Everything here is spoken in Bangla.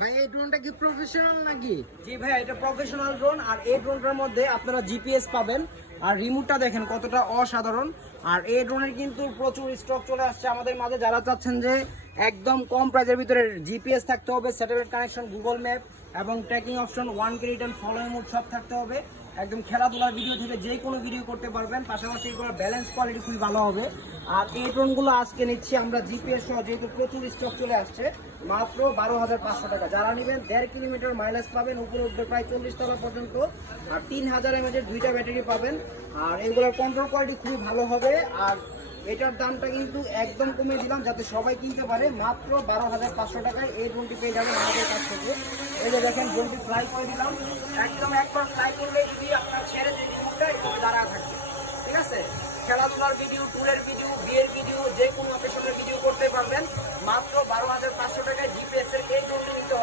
ভাই এই ড্রোনটা কি প্রফেশনাল নাকি? জি ভাই, এটা প্রফেশনাল ড্রোন। আর এই ড্রোনটার মধ্যে আপনারা জিপিএস পাবেন। আর রিমোটটা দেখেন কতটা অসাধারণ। আর এই ড্রোনের কিন্তু প্রচুর স্টক চলে আসছে আমাদের মাঝে। যারা চাচ্ছেন যে একদম কম প্রাইসের ভিতরে জিপিএস থাকতে হবে, স্যাটেলাইট কানেকশন, গুগল ম্যাপ এবং tracking option, 1K return, following mode সব থাকতে হবে। একদম খেলাধুলার ভিডিও থেকে যে কোনো ভিডিও করতে পারবেন। পাশাপাশি এগুলো ব্যালেন্স কোয়ালিটি খুবই ভালো হবে। আর এই ড্রোনগুলো আজকে নিচ্ছি আমরা জিপিএস সহ, যেহেতু প্রচুর স্টক চলে আসছে, মাত্র 12,500 টাকা। যারা নেবেন 1.5 কিলোমিটার মাইলেজ পাবেন, উপরে উঠবে প্রায় 40 তলা পর্যন্ত। আর 3000 mAh দুইটা ব্যাটারি পাবেন। আর এগুলোর কন্ট্রোল কোয়ালিটি খুবই ভালো হবে। আর এটার দামটা কিন্তু একদম কমে দিলাম যাতে সবাই কিনতে পারে। মাত্র 12,500 টাকায় এই ড্রোনটি পেয়ে যাবেন আমাদের কাছ থেকে। এই যে দেখেন, ড্রোনটি ফ্লাই করে দিলাম। একদম একবার ফ্লাই করলে যদি আপনার ছেড়ে যে রিমোটটা এভাবে দাঁড়া থাকবে, ঠিক আছে? খেলাধুলার ভিডিও, ট্যুরের ভিডিও, বিয়ের ভিডিও, যে কোনো অকেশনের ভিডিও করতে পারবেন। মাত্র 12,500 টাকায় জিপিএস এর এই ড্রোনটি নিতে